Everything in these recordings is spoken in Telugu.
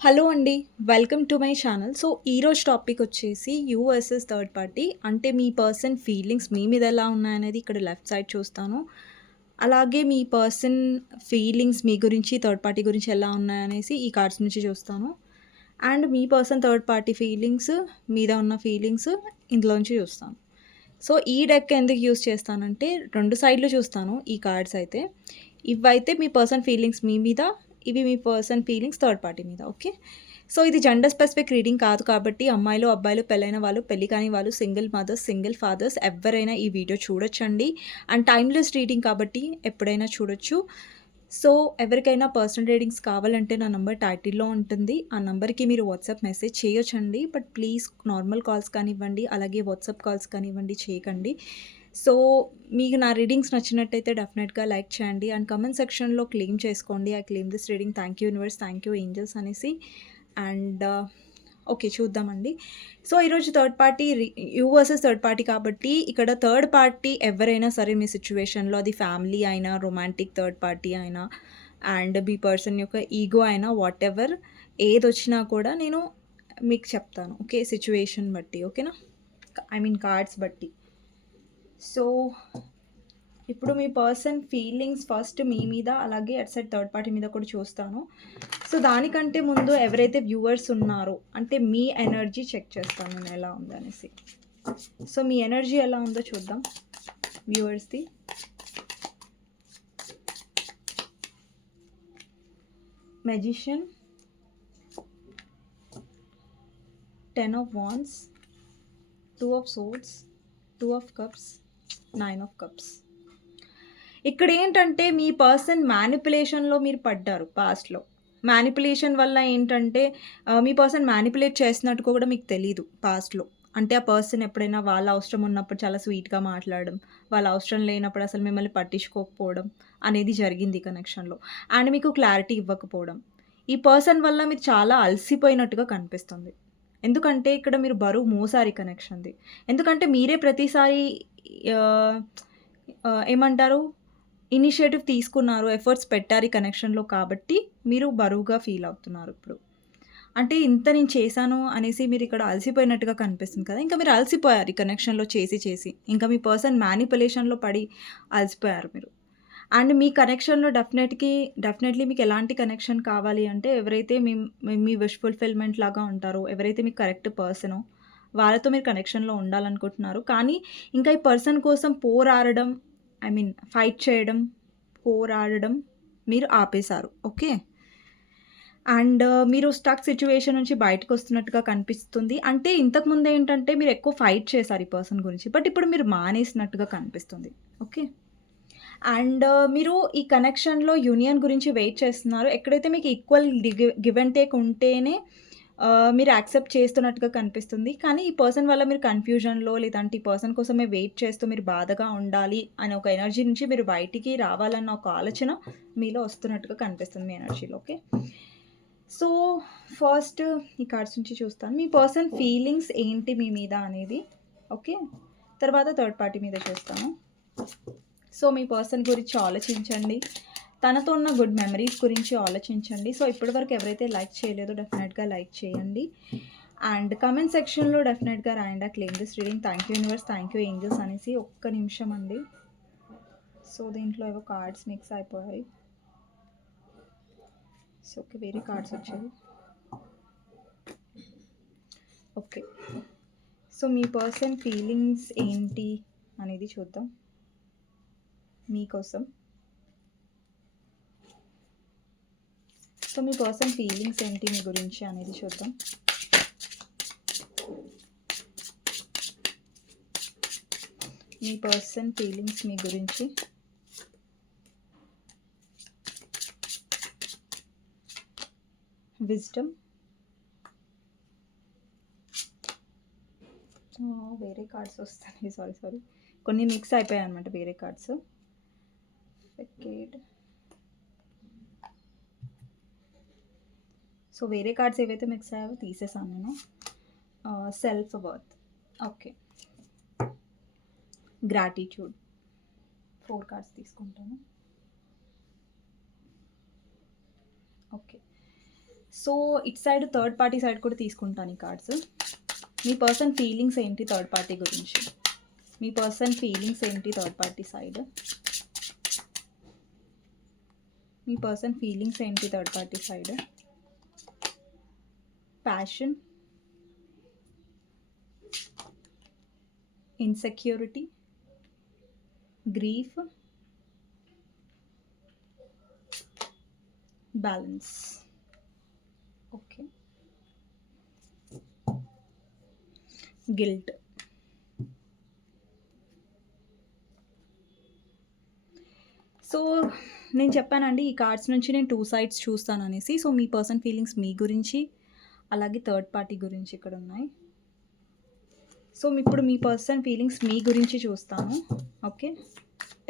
హలో అండి. Welcome to my channel. So, ఈరోజు టాపిక్ వచ్చేసి యూ వర్సెస్ థర్డ్ పార్టీ. అంటే మీ పర్సన్ ఫీలింగ్స్ మీ మీద ఎలా ఉన్నాయనేది ఇక్కడ లెఫ్ట్ సైడ్ చూస్తాను. అలాగే మీ పర్సన్ ఫీలింగ్స్ మీ గురించి, థర్డ్ పార్టీ గురించి ఎలా ఉన్నాయనేసి ఈ కార్డ్స్ నుంచి చూస్తాను. అండ్ మీ పర్సన్ థర్డ్ పార్టీ ఫీలింగ్స్, మీద ఉన్న ఫీలింగ్స్ ఇందులో నుంచి చూస్తాను. సో, ఈ డెక్ ఎందుకు యూజ్ చేస్తానంటే 2 సైడ్‌లు చూస్తాను ఈ కార్డ్స్ అయితే. ఇవైతే మీ పర్సన్ ఫీలింగ్స్ మీ మీద, ఇవి మీ పర్సన్ ఫీలింగ్స్ థర్డ్ పార్టీ మీద. ఓకే. సో, ఇది జెండర్ స్పెసిఫిక్ రీడింగ్ కాదు కాబట్టి అమ్మాయిలు, అబ్బాయిలు, పెళ్ళైన వాళ్ళు, పెళ్లి కాని వాళ్ళు, సింగిల్ మదర్స్, సింగిల్ ఫాదర్స్ ఎవ్వరైనా ఈ వీడియో చూడొచ్చండి. అండ్ టైమ్‌లెస్ రీడింగ్ కాబట్టి ఎప్పుడైనా చూడొచ్చు. సో, ఎవరికైనా పర్సనల్ రీడింగ్స్ కావాలంటే నా నంబర్ టైటిల్‌లో ఉంటుంది. ఆ నంబర్‌కి మీరు వాట్సాప్ మెసేజ్ చేయొచ్చండి. బట్ ప్లీజ్ నార్మల్ కాల్స్ కానివ్వండి, అలాగే వాట్సాప్ కాల్స్ కానివ్వండి చేయకండి. సో, మీకు నా రీడింగ్స్ నచ్చినట్టయితే డెఫినెట్‌గా లైక్ చేయండి. అండ్ కామెంట్ సెక్షన్‌లో క్లెయిమ్ చేసుకోండి. I claim this reading. Thank you universe, thank you angels అనేసి. అండ్ ఓకే, చూద్దామండి. సో, ఈరోజు third party you versus third party కాబట్టి ఇక్కడ థర్డ్ పార్టీ ఎవరైనా సరే మీ సిట్యుయేషన్‌లో అది ఫ్యామిలీ అయినా, రొమాంటిక్ థర్డ్ పార్టీ అయినా, అండ్ మీ పర్సన్ యొక్క ఈగో అయినా వాటెవర్ ఏదొచ్చినా కూడా నేను మీకు చెప్తాను. ఓకే. సిట్యుయేషన్ బట్టి. ఓకేనా? ఐ మీన్ కార్డ్స్ బట్టి. సో, ఇప్పుడు మీ పర్సన్ ఫీలింగ్స్ ఫస్ట్ మీ మీద, అలాగే అటు సైడ్ థర్డ్ పార్టీ మీద కూడా చూస్తాను. సో, దానికంటే ముందు ఎవరైతే వ్యూవర్స్ ఉన్నారో అంటే మీ ఎనర్జీ చెక్ చేస్తాను నేను ఎలా ఉందనేసి. సో, మీ ఎనర్జీ ఎలా ఉందో చూద్దాం వ్యూవర్స్‌ది. Magician, 10 of wands, 2 of swords, 2 of cups, 9 of cups. ఇక్కడేంటంటే మీ పర్సన్ మ్యానిపులేషన్‌లో మీరు పడ్డారు పాస్ట్‌లో. మ్యానిపులేషన్ వల్ల ఏంటంటే మీ పర్సన్ మ్యానిపులేట్ చేస్తున్నట్టు కూడా మీకు తెలీదు పాస్ట్‌లో. అంటే ఆ పర్సన్ ఎప్పుడైనా వాళ్ళ అవసరం ఉన్నప్పుడు చాలా స్వీట్‌గా మాట్లాడడం, వాళ్ళ అవసరం లేనప్పుడు అసలు మిమ్మల్ని పట్టించుకోకపోవడం అనేది జరిగింది ఈ కనెక్షన్‌లో. అండ్ మీకు క్లారిటీ ఇవ్వకపోవడం. ఈ పర్సన్ వల్ల మీరు చాలా అలసిపోయినట్టుగా కనిపిస్తుంది. ఎందుకంటే ఇక్కడ మీరు బరువు మోసారు ఈ కనెక్షన్‌ది. ఎందుకంటే మీరే ప్రతిసారి ఆహ్, ఏమంటారు, ఇనిషియేటివ్ తీసుకున్నారు, ఎఫర్ట్స్ పెట్టారు ఈ కనెక్షన్‌లో కాబట్టి, మీరు బరువుగా ఫీల్ అవుతున్నారు ఇప్పుడు. అంటే ఇంత నేను చేశాను అనేసి మీరిక్కడ అలసిపోయినట్టుగా కనిపిస్తుంది కదా! ఇంకా మీరు అలసిపోయారు ఈ కనెక్షన్‌లో చేసి చేసి. ఇంకా మీ పర్సన్ మ్యానిపులేషన్‌లో పడి అలసిపోయారు మీరు. అండ్ మీ కనెక్షన్‌లో డెఫినెట్‌లీ మీకు ఎలాంటి కనెక్షన్ కావాలి అంటే ఎవరైతే మీ విష్ ఫుల్‌ఫిల్‌మెంట్ లాగా ఉంటారో, ఎవరైతే మీకు కరెక్ట్ పర్సనో వాళ్ళతో మీరు కనెక్షన్‌లో ఉండాలనుకుంటున్నారు. కానీ ఇంకా ఈ పర్సన్ కోసం పోరాడడం, ఐ మీన్ ఫైట్ చేయడం, పోరాడడం మీరు ఆపేశారు. ఓకే. అండ్ మీరు స్టక్ సిట్యుయేషన్ నుంచి బయటకొస్తున్నట్టుగా కనిపిస్తుంది. అంటే ఇంతకుముందేంటంటే మీరు ఎక్కువ ఫైట్ చేశారు ఈ పర్సన్ గురించి. బట్ ఇప్పుడు మీరు మానేసినట్టుగా కనిపిస్తుంది. ఓకే. అండ్ మీరు ఈ కనెక్షన్‌లో యూనియన్ గురించి వెయిట్ చేస్తున్నారు. ఎక్కడైతే మీకు ఈక్వల్ గివ్ అండ్ టేక్ ఉంటేనే మీరు యాక్సెప్ట్ చేస్తున్నట్టుగా కనిపిస్తుంది. కానీ ఈ పర్సన్ వల్ల మీరు కన్‌ఫ్యూజన్‌లో, లేదంటే ఈ పర్సన్ కోసమే వెయిట్ చేస్తూ మీరు బాధగా ఉండాలి అనే ఒక ఎనర్జీ నుంచి మీరు బయటికి రావాలన్న ఒక ఆలోచన మీలో వస్తున్నట్టుగా కనిపిస్తుంది మీ ఎనర్జీలో. ఓకే. సో, ఫస్ట్ ఈ కార్డ్స్ నుంచి చూస్తాను. మీ పర్సన్ ఫీలింగ్స్ ఏంటి మీ మీద అనేది. ఓకే. తర్వాత థర్డ్ పార్టీ మీద చూస్తాను. సో, మీ పర్సన్ గురించి ఆలోచించండి. తనతో ఉన్న గుడ్ మెమరీస్ గురించి ఆలోచించండి. సో, ఇప్పటివరకు ఎవరైతే లైక్ చేయలేదో డెఫినెట్‌గా లైక్ చేయండి. అండ్ కామెంట్ సెక్షన్‌లో డెఫినెట్‌గా రాయండి. Claim this reading. Thank you universe, thank you angels అనేసి. ఒక్క నిమిషం అండి. సో, దీంట్లో ఏవో కార్డ్స్ మిక్స్ అయిపోయాయి. సో, ఓకే, వేరే కార్డ్స్ వచ్చాయి. ఓకే. సో, మీ పర్సన్ ఫీలింగ్స్ ఏంటి అనేది చూద్దాం మీకోసం. సో, మీ పర్సన్ ఫీలింగ్స్ ఏంటి మీ గురించి అనేది చూద్దాం. మీ పర్సన్ ఫీలింగ్స్ మీ గురించి. విజ్డమ్. వేరే కార్డ్స్ వస్తాయి. సారీ. కొన్ని మిక్స్ అయిపోయాయి అనమాట వేరే కార్డ్స్. సెకండ్. సో, వేరే కార్డ్స్ ఏవైతే మిక్స్ అయ్యావో తీసేసాను నేను. Self worth. Okay. Gratitude. 4 cards తీసుకుంటాను. ఓకే. సో ఇటు సైడ్ థర్డ్ పార్టీ సైడ్ కూడా తీసుకుంటాను ఈ కార్డ్స్. మీ పర్సన్ ఫీలింగ్స్ ఏంటి థర్డ్ పార్టీ గురించి? మీ పర్సన్ ఫీలింగ్స్ ఏంటి థర్డ్ పార్టీ సైడ్? మీ పర్సన్ ఫీలింగ్స్ ఏంటి third party side? Passion, insecurity, grief, balance. Okay, guilt. So నేను చెప్పానండి ఈ కార్డ్స్ నుంచి నేను 2 సైడ్స్ చూస్తాను అనేసి. సో మీ పర్సన్ ఫీలింగ్స్ మీ గురించి, అలాగే థర్డ్ పార్టీ గురించి ఇక్కడ ఉన్నాయి. సో ఇప్పుడు మీ పర్సన్ ఫీలింగ్స్ మీ గురించి చూస్తాను. ఓకే,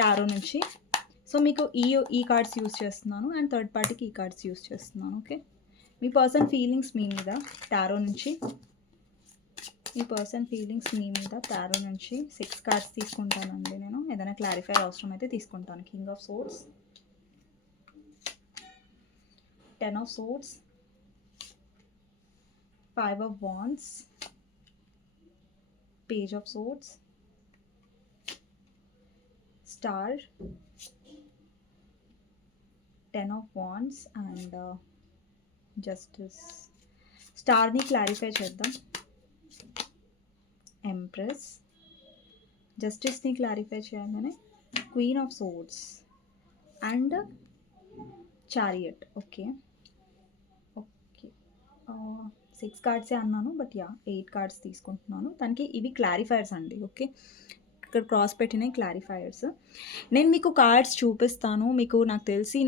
టారో నుంచి. సో మీకు ఈ కార్డ్స్ యూస్ చేస్తున్నాను అండ్ థర్డ్ పార్టీకి ఈ కార్డ్స్ యూస్ చేస్తున్నాను. ఓకే, మీ పర్సన్ ఫీలింగ్స్ మీ మీద టారో నుంచి. మీ పర్సన్ ఫీలింగ్స్ మీ మీద టారో నుంచి 6 కార్డ్స్ తీసుకుంటానండి నేను. ఏదైనా క్లారిఫై అవసరం అయితే తీసుకుంటాను. King of swords, 10 of swords, 5 of wands, page of swords, star, 10 of wands and justice. స్టార్ని క్లారిఫై చేద్దాం. ఎంప్రెస్, జస్టిస్ని క్లారిఫై చేయగానే queen of swords and chariot. Okay okay, 6 కార్డ్సే అన్నాను బట్ 8 కార్డ్స్ తీసుకుంటున్నాను. దానికి ఇవి క్లారిఫైర్స్ అండి. ఓకే, ఇక్కడ క్రాస్ పెట్టినాయి క్లారిఫైర్స్. నేను మీకు కార్డ్స్ చూపిస్తాను. మీకు నాకు తెలిసి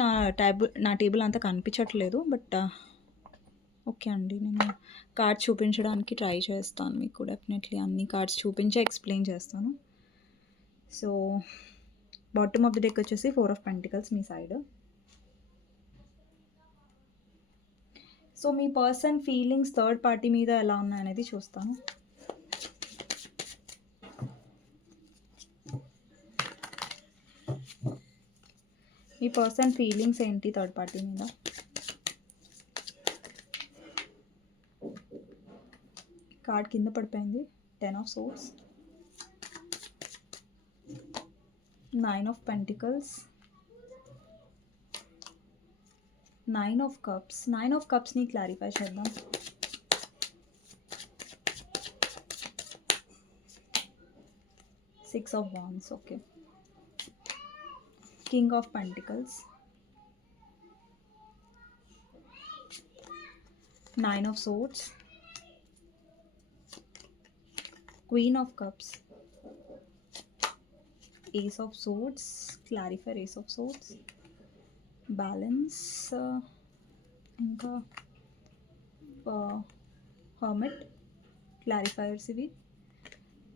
నా టేబుల్ అంతా కనిపించట్లేదు బట్ ఓకే అండి, నేను కార్డ్స్ చూపించడానికి ట్రై చేస్తాను. మీకు డెఫినెట్లీ అన్ని కార్డ్స్ చూపించి ఎక్స్ప్లెయిన్ చేస్తాను. So bottom of the deck వచ్చేసి 4 ఆఫ్ పెంటికల్స్ మీ సైడ్. సో మీ పర్సన్ ఫీలింగ్స్ థర్డ్ పార్టీ మీద ఎలా ఉన్నాయనేది చూస్తాను. మీ పర్సన్ ఫీలింగ్స్ ఏంటి థర్డ్ పార్టీ మీద? కార్డ్ కింద పడిపోయింది. 10 of swords, 9 of pentacles, 9 of cups. 9 of కప్స్ని క్లారిఫై చేద్దాం. Six of wands. Okay, king of pentacles, 9 of swords, Queen of Cups, Ace of Swords, clarifier Ace of Swords, Balance, ఇంకా Hermit, clarifiers ఇవి.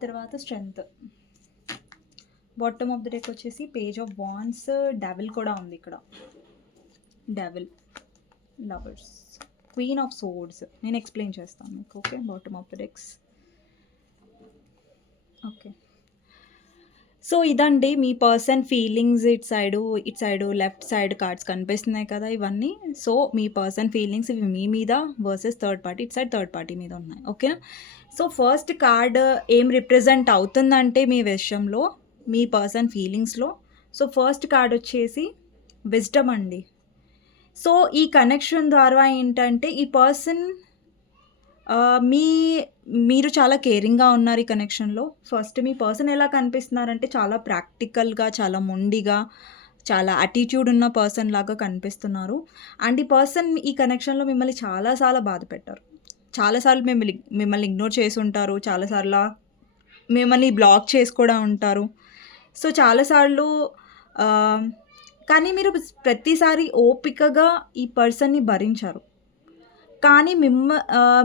తర్వాత Strength. Bottom of the deck వచ్చేసి పేజ్ ఆఫ్ వాండ్స్, డెవిల్ కూడా ఉంది ఇక్కడ. Devil, lovers, queen of swords. నేను ఎక్స్ప్లెయిన్ చేస్తాను మీకు. Okay, bottom of the dex. Okay, so ఇదండి మీ పర్సన్ ఫీలింగ్స్. ఇటు సైడు లెఫ్ట్ సైడ్ కార్డ్స్ కనిపిస్తున్నాయి కదా ఇవన్నీ. సో మీ పర్సన్ ఫీలింగ్స్ ఇవి మీ మీద వర్సెస్ థర్డ్ పార్టీ. ఇటు సైడ్ థర్డ్ పార్టీ మీద ఉన్నాయి. ఓకేనా? సో ఫస్ట్ కార్డ్ ఏం రిప్రజెంట్ అవుతుందంటే మీ విషయంలో, మీ పర్సన్ ఫీలింగ్స్లో. సో ఫస్ట్ కార్డ్ వచ్చేసి విజ్డమ్ అండి. సో ఈ కనెక్షన్ ద్వారా ఏంటంటే ఈ పర్సన్ మీరు చాలా కేరింగ్గా ఉన్నారు ఈ కనెక్షన్లో. ఫస్ట్ మీ పర్సన్ ఎలా కనిపిస్తున్నారంటే చాలా ప్రాక్టికల్గా, చాలా మొండిగా, చాలా యాటిట్యూడ్ ఉన్న పర్సన్ లాగా కనిపిస్తున్నారు. అండ్ ఈ పర్సన్ ఈ కనెక్షన్లో మిమ్మల్ని చాలాసార్లు బాధ పెట్టారు. చాలాసార్లు మిమ్మల్ని ఇగ్నోర్ చేసి ఉంటారు. చాలాసార్లు మిమ్మల్ని బ్లాక్ చేసి కూడా ఉంటారు. సో చాలాసార్లు కానీ మీరు ప్రతిసారి ఓపికగా ఈ పర్సన్ని భరించారు. కానీ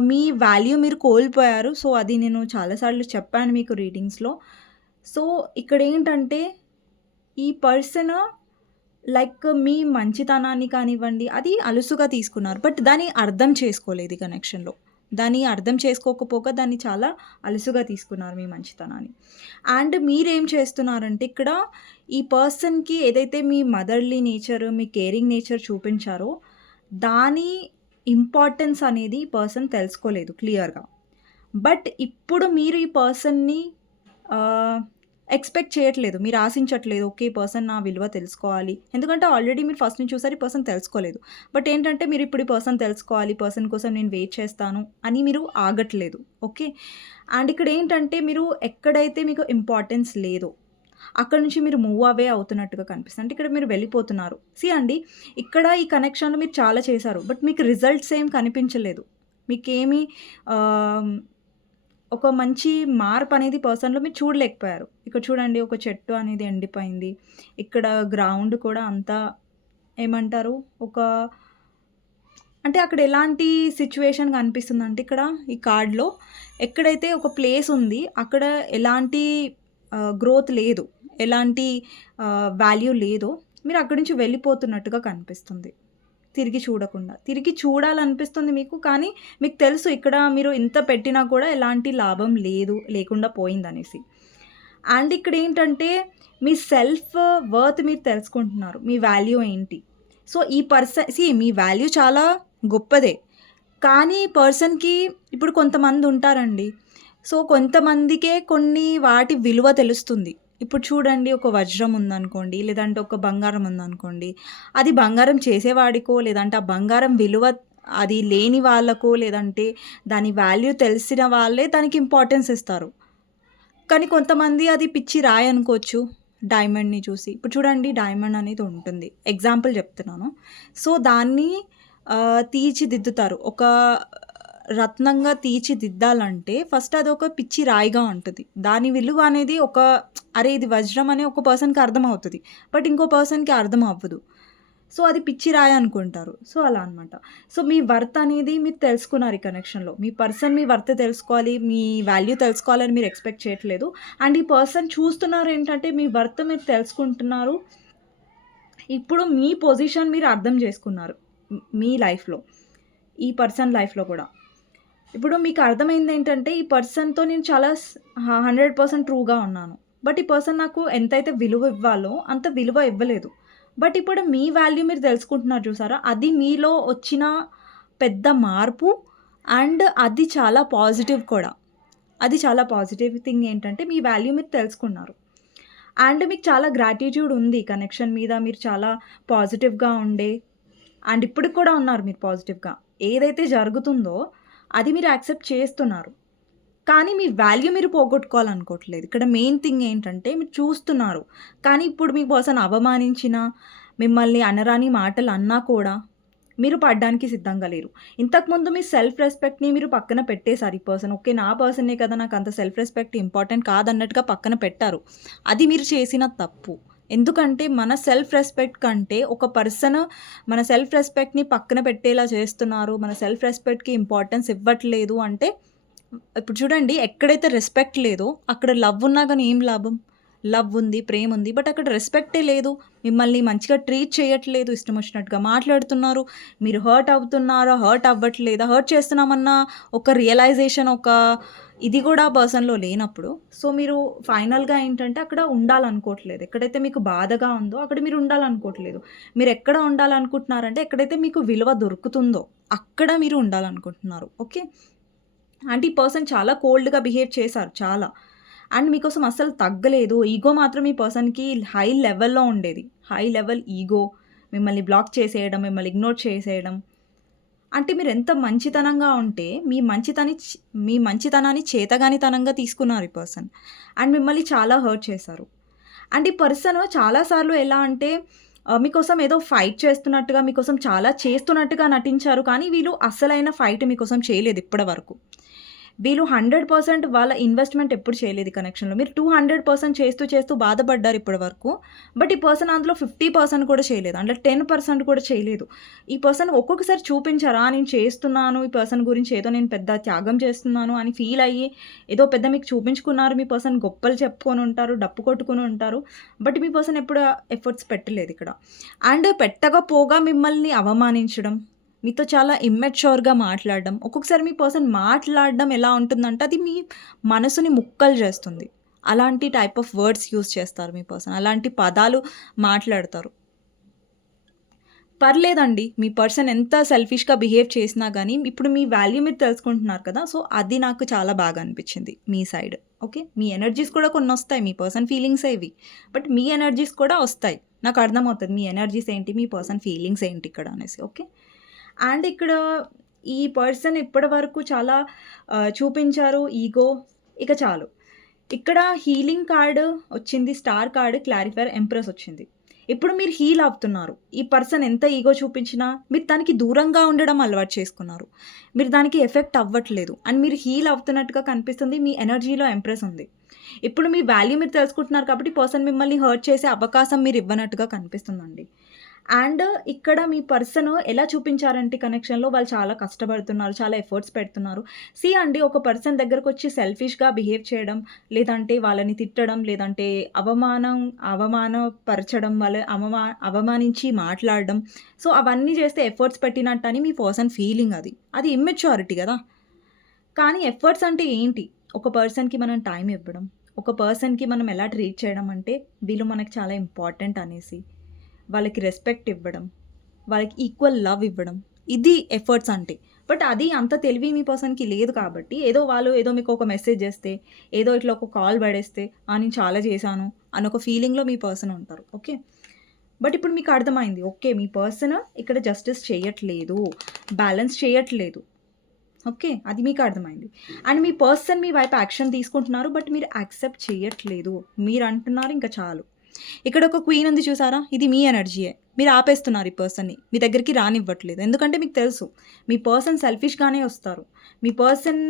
మీ వాల్యూ మీరు కోల్పోయారు. సో అది నేను చాలాసార్లు చెప్పాను మీకు రీడింగ్స్లో. సో ఇక్కడ ఏంటంటే ఈ పర్సన్ లైక్ మీ మంచితనాన్ని కానివ్వండి అది అలుసుగా తీసుకున్నారు. బట్ దాన్ని అర్థం చేసుకోలేదు ఈ కనెక్షన్లో. దాన్ని అర్థం చేసుకోకపోగా దాన్ని చాలా అలుసుగా తీసుకున్నారు మీ మంచితనాన్ని. అండ్ మీరేం చేస్తున్నారంటే ఇక్కడ ఈ పర్సన్కి ఏదైతే మీ మదర్లీ నేచర్, మీ కేరింగ్ నేచర్ చూపించారో ఇంపార్టెన్స్ అనేది ఈ పర్సన్ తెలుసుకోలేదు క్లియర్‌గా. బట్ ఇప్పుడు మీరు ఈ పర్సన్‌ని ఎక్స్‌పెక్ట్ చేయట్లేదు. మీరు ఆశించట్లేదు. ఓకే. ఈ పర్సన్ నా విలువ తెలుసుకోవాలి. ఎందుకంటే ఆల్రెడీ మీరు ఫస్ట్ నుంచి చూసారు. ఈ పర్సన్ తెలుసుకోలేదు. బట్ ఏంటంటే మీరు ఇప్పుడు ఈ పర్సన్ తెలుసుకోవాలి. ఈ పర్సన్ కోసం నేను వెయిట్ చేస్తాను అని మీరు ఆగట్లేదు. ఓకే. అండ్ ఇక్కడ ఏంటంటే మీరు ఎక్కడైతే మీకు ఇంపార్టెన్స్ లేదో అక్కడి నుంచి మీరు మూవ్ అవే అవుతున్నట్టుగా కనిపిస్తుంది. అంటే ఇక్కడ మీరు వెళ్ళిపోతున్నారు. అండి, ఇక్కడ ఈ కనెక్షన్‌లో మీరు చాలా చేశారు. బట్ మీకు రిజల్ట్స్ ఏం కనిపించలేదు. మీకేమి ఆహ్, ఒక మంచి మార్పనేది పర్సన్‌లో మీరు చూడలేకపోయారు. ఇక్కడ చూడండి, ఒక చెట్టు అనేది ఎండిపోయింది. ఇక్కడ గ్రౌండ్ కూడా అంతా ఏమంటారు, ఒక అంటే అక్కడ ఎలాంటి సిట్యుయేషన్ కనిపిస్తుందంటే ఇక్కడ ఈ కార్డ్‌లో ఎక్కడైతే ఒక ప్లేస్ ఉంది, అక్కడ ఎలాంటి గ్రోత్ లేదు. ఎలాంటి వాల్యూ లేదో మీరు అక్కడి నుంచి వెళ్ళిపోతున్నట్టుగా కనిపిస్తుంది. తిరిగి చూడకుండా. తిరిగి చూడాలనిపిస్తుంది మీకు. కానీ మీకు తెలుసు ఇక్కడ మీరు ఇంత పెట్టినా కూడా ఎలాంటి లాభం లేదు, లేకుండా పోయిందనేసి. అండ్ ఇక్కడేంటంటే మీ సెల్ఫ్ వర్త్ మీరు తెలుసుకుంటున్నారు. మీ వాల్యూ ఏంటి? సో, ఈ మీ వాల్యూ చాలా గొప్పదే. కానీ పర్సన్‌కి ఇప్పుడు కొంతమందుంటారండి. సో, కొంతమందికే కొన్ని వాటి విలువ తెలుస్తుంది. ఇప్పుడు చూడండి, ఒక వజ్రం ఉందనుకోండి, లేదంటే ఒక బంగారం ఉందనుకోండి. అది బంగారం చేసేవాడికో, లేదంటే ఆ బంగారం విలువ అది లేని వాళ్ళకో, లేదంటే దాని వాల్యూ తెలిసిన వాళ్ళే దానికి ఇంపార్టెన్స్ ఇస్తారు. కానీ కొంతమంది అది పిచ్చి రాయి అనుకోవచ్చు డైమండ్‌ని చూసి. ఇప్పుడు చూడండి, డైమండ్ అనేది ఉంటుంది. ఎగ్జాంపుల్ చెప్తున్నాను. సో, దాన్ని తీర్చిదిద్దుతారు. ఒక రత్నంగా తీర్చిదిద్దాలంటే ఫస్ట్ అదొక పిచ్చి రాయిగా ఉంటది. దాని విలువ అనేది అరే! ఇది వజ్రం అని ఒక పర్సన్‌కి అర్థమవుతది. బట్ ఇంకో పర్సన్‌కి అర్థం అవ్వదు. సో, అది పిచ్చి రాయి అనుకుంటారు. సో, అలా అనమాట. సో, మీ వర్త్ అనేది మీరు తెలుసుకున్నారు ఈ కనెక్షన్‌లో. మీ పర్సన్ మీ వర్త్ తెలుసుకోవాలి, మీ వాల్యూ తెలుసుకోవాలని మీరు ఎక్స్‌పెక్ట్ చేయట్లేదు. అండ్ ఈ పర్సన్ చూస్తున్నారు ఏంటంటే మీ వర్త్ మీరు తెలుసుకుంటున్నారు. ఇప్పుడు మీ పొజిషన్ మీరు అర్థం చేసుకున్నారు. మీ లైఫ్‌లో. ఈ పర్సన్ లైఫ్‌లో కూడా. ఇప్పుడు మీకు అర్థమైందేంటంటే ఈ పర్సన్‌తో నేను చాలా 100% ట్రూగా ఉన్నాను. బట్ ఈ పర్సన్ నాకు ఎంతైతే విలువ ఇవ్వాలో అంత విలువ ఇవ్వలేదు. బట్ ఇప్పుడు మీ వాల్యూ మీరు తెలుసుకుంటున్నారు చూసారా? అది మీలో వచ్చిన పెద్ద మార్పు. అండ్ అది చాలా పాజిటివ్ కూడా. అది చాలా పాజిటివ్ థింగ్ ఏంటంటే మీ వాల్యూ మీరు తెలుసుకున్నారు. అండ్ మీకు చాలా గ్రాటిట్యూడ్ ఉంది కనెక్షన్ మీద. మీరు చాలా పాజిటివ్‌గా ఉండే అండ్ ఇప్పటికి కూడా ఉన్నారు మీరు పాజిటివ్‌గా. ఏదైతే జరుగుతుందో అది మీరు యాక్సెప్ట్ చేస్తున్నారు. కానీ మీ వాల్యూ మీరు పోగొట్టుకోవాలనుకోవట్లేదు. ఇక్కడ మెయిన్ థింగ్ ఏంటంటే మీరు చూస్తున్నారు. కానీ ఇప్పుడు మీ పర్సన్ అవమానించినా, మిమ్మల్ని అనరాని మాటలు అన్నా కూడా మీరు పడడానికి సిద్ధంగా లేరు. ఇంతకుముందు మీ సెల్ఫ్ రెస్పెక్ట్‌ని మీరు పక్కన పెట్టేసారు ఈ పర్సన్. ఓకే. నా పర్సనే కదా! నాకంత సెల్ఫ్ రెస్పెక్ట్ ఇంపార్టెంట్ కాదన్నట్టుగా పక్కన పెట్టారు. అది మీరు చేసిన తప్పు. ఎందుకంటే మన సెల్ఫ్ రెస్పెక్ట్ కంటే ఒక పర్సన్ మన సెల్ఫ్ రెస్పెక్ట్‌ని పక్కన పెట్టేలా చేస్తున్నారు. మన సెల్ఫ్ రెస్పెక్ట్‌కి ఇంపార్టెన్స్ ఇవ్వట్లేదు అంటే ఇప్పుడు చూడండి, ఎక్కడైతే రెస్పెక్ట్ లేదో అక్కడ లవ్ ఉన్నా గానీ ఏం లాభం? లవ్ ఉంది, ప్రేమ ఉంది. బట్ అక్కడ రెస్పెక్టే లేదు. మిమ్మల్ని మంచిగా ట్రీట్ చేయట్లేదు. ఇష్టం వచ్చినట్టుగా మాట్లాడుతున్నారు. మీరు హర్ట్ అవుతున్నారా? హర్ట్ అవ్వట్లేదా? హర్ట్ చేస్తున్నామన్న ఒక రియలైజేషన్, ఇది కూడా పర్సన్‌లో లేనప్పుడు సో, మీరు ఫైనల్‌గా ఏంటంటే అక్కడ ఉండాలనుకోవట్లేదు. ఎక్కడైతే మీకు బాధగా ఉందో అక్కడ మీరు ఉండాలనుకోవట్లేదు. మీరు ఎక్కడ ఉండాలనుకుంటున్నారంటే ఎక్కడైతే మీకు విలువ దొరుకుతుందో అక్కడ మీరు ఉండాలనుకుంటున్నారు. ఓకే. అంటే ఈ పర్సన్ చాలా కోల్డ్‌గా బిహేవ్ చేశారు చాలా. అండ్ మీకోసం అస్సలు తగ్గలేదు. ఈగో మాత్రం ఈ పర్సన్‌కి హై లెవెల్‌లో ఉండేది. High level ego. మిమ్మల్ని బ్లాక్ చేసేయడం, మిమ్మల్ని ఇగ్నోర్ చేసేయడం. అంటే మీరెంత మంచితనంగా ఉంటే మీ మంచితనాన్ని చేతగానితనంగా తీసుకున్నారు ఈ పర్సన్. అండ్ మిమ్మల్ని చాలా హర్ట్ చేశారు. అండ్ ఈ పర్సన్ చాలా సార్లు ఎలా అంటే మీకోసం ఏదో ఫైట్ చేస్తున్నట్టుగా, మీకోసం చాలా చేస్తున్నట్టుగా నటించారు. కానీ వీళ్ళు అసలైన ఫైట్ మీకోసం చేయలేదు ఇప్పటి వరకు. వీళ్ళు 100% వాళ్ళ ఇన్వెస్ట్‌మెంట్ ఎప్పుడు చేయలేదు ఈ కనెక్షన్‌లో. మీరు 200% చేస్తూ బాధపడ్డారు ఇప్పటి వరకు. బట్ ఈ పర్సన్ అందులో 50% కూడా చేయలేదు. అందులో 10% కూడా చేయలేదు. ఈ పర్సన్ ఒక్కొక్కసారి చూపించారా నేను చేస్తున్నాను, ఈ పర్సన్ గురించి ఏదో నేను పెద్ద త్యాగం చేస్తున్నాను అని ఫీల్ అయ్యి ఏదో పెద్ద మీకు చూపించుకున్నారు. మీ పర్సన్ గొప్పలు చెప్పుకొని ఉంటారు, డప్పు కొట్టుకొని ఉంటారు. బట్ మీ పర్సన్ ఎప్పుడు ఎఫర్ట్స్ పెట్టలేదు ఇక్కడ. అండ్ పెట్టకపోగా మిమ్మల్ని అవమానించడం, మీతో చాలా ఇమ్మెచ్యూర్‌గా మాట్లాడడం. ఒక్కొక్కసారి మీ పర్సన్ మాట్లాడడం ఎలా ఉంటుందంటే, అది మీ మనసుని ముక్కలు చేస్తుంది. అలాంటి టైప్ ఆఫ్ వర్డ్స్ యూజ్ చేస్తారు మీ పర్సన్. అలాంటి పదాలు మాట్లాడతారు. పర్లేదండి. మీ పర్సన్ ఎంత సెల్ఫిష్‌గా బిహేవ్ చేసినా గానీ, ఇప్పుడు మీ వాల్యూ మీరు తెలుసుకుంటున్నారు కదా! సో, అది నాకు చాలా బాగా అనిపిచ్చింది మీ సైడ్. ఓకే. మీ ఎనర్జీస్ కూడా కొన్నొస్తాయి. మీ పర్సన్ ఫీలింగ్సే ఇవి. బట్ మీ ఎనర్జీస్ కూడా ఒస్తాయి. నాకు అర్థమవుతది. మీ ఎనర్జీస్ ఏంటి? మీ పర్సన్ ఫీలింగ్స్ ఏంటి ఇక్కడ అనేసి. ఓకే. అండ్ ఇక్కడ ఈ పర్సన్ ఇప్పటి వరకు చాలా చూపించారు ఈగో. ఇక చాలు. ఇక్కడ హీలింగ్ కార్డ్ వచ్చింది. స్టార్ కార్డ్, క్లారిఫైయర్, ఎంప్రెస్ వచ్చింది. ఇప్పుడు మీరు హీల్ అవుతున్నారు. ఈ పర్సన్ ఎంత ఈగో చూపించినా మీరు దానికి దూరంగా ఉండడం అలవాటు చేసుకున్నారు. మీరు దానికి ఎఫెక్ట్ అవ్వట్లేదు. అండ్ మీరు హీల్ అవుతున్నట్టుగా కనిపిస్తుంది. మీ ఎనర్జీలో ఎంప్రెస్ ఉంది. ఇప్పుడు మీ వాల్యూ మీరు తెలుసుకుంటున్నారు కాబట్టి పర్సన్ మిమ్మల్ని హర్ట్ చేసే అవకాశం మీరు ఇవ్వనట్టుగా కనిపిస్తుందండి. అండ్ ఇక్కడ మీ పర్సన్ ఎలా చూపించారంటే కనెక్షన్‌లో వాళ్ళు చాలా కష్టపడుతున్నారు. చాలా ఎఫర్ట్స్ పెడుతున్నారు. అండి ఒక పర్సన్ దగ్గరకొచ్చి సెల్ఫిష్‌గా బిహేవ్ చేయడం, లేదంటే వాళ్ళని తిట్టడం, లేదంటే అవమానపరచడం, అవమానించి మాట్లాడడం. సో, అవన్నీ చేస్తే ఎఫర్ట్స్ పెట్టినట్టని మీ పర్సన్ ఫీలింగ్ అది. అది ఇమ్మెచ్యూరిటీ గదా! కానీ ఎఫర్ట్స్ అంటే ఏంటి? ఒక పర్సన్‌కి మనం టైం ఇవ్వడం. ఒక పర్సన్‌కి మనం ఎలా ట్రీట్ చేయడం అంటే, వీళ్ళు మనకు చాలా ఇంపార్టెంట్ అనేసి. వాళ్ళకి రెస్పెక్ట్ ఇవ్వడం. వాళ్ళకి ఈక్వల్ లవ్ ఇవ్వడం. ఇది ఎఫర్ట్స్ అంటే. బట్ అది అంత తెలివి మీ పర్సన్‌కి లేదు కాబట్టి, వాళ్ళు మీకు ఒక మెసేజ్ చేస్తే, ఏదో ఇట్లా ఒక కాల్ పడేస్తే, నేను చాలా చేశాను అని ఒక ఫీలింగ్‌లో మీ పర్సన్ ఉంటారు. ఓకే. బట్ ఇప్పుడు మీకు అర్థమైంది. ఓకే. మీ పర్సన్ ఇక్కడ జస్టిస్ చేయట్లేదు. బ్యాలెన్స్ చేయట్లేదు. ఓకే. అది మీకు అర్థమైంది. అండ్ మీ పర్సన్ మీ వైపు యాక్షన్ తీసుకుంటున్నారు. బట్ మీరు యాక్సెప్ట్ చేయట్లేదు. మీరంటున్నారు ఇంక చాలు. ఇక్కడ ఒక క్వీన్ ఉంది చూసారా? ఇది మీ ఎనర్జీయే. మీరు ఆపేస్తున్నారు ఈ పర్సన్‌ని. మీ దగ్గరికి రానివ్వట్లేదు. ఎందుకంటే మీకు తెలుసు. మీ పర్సన్ సెల్ఫిష్‌గానే వస్తారు. మీ పర్సన్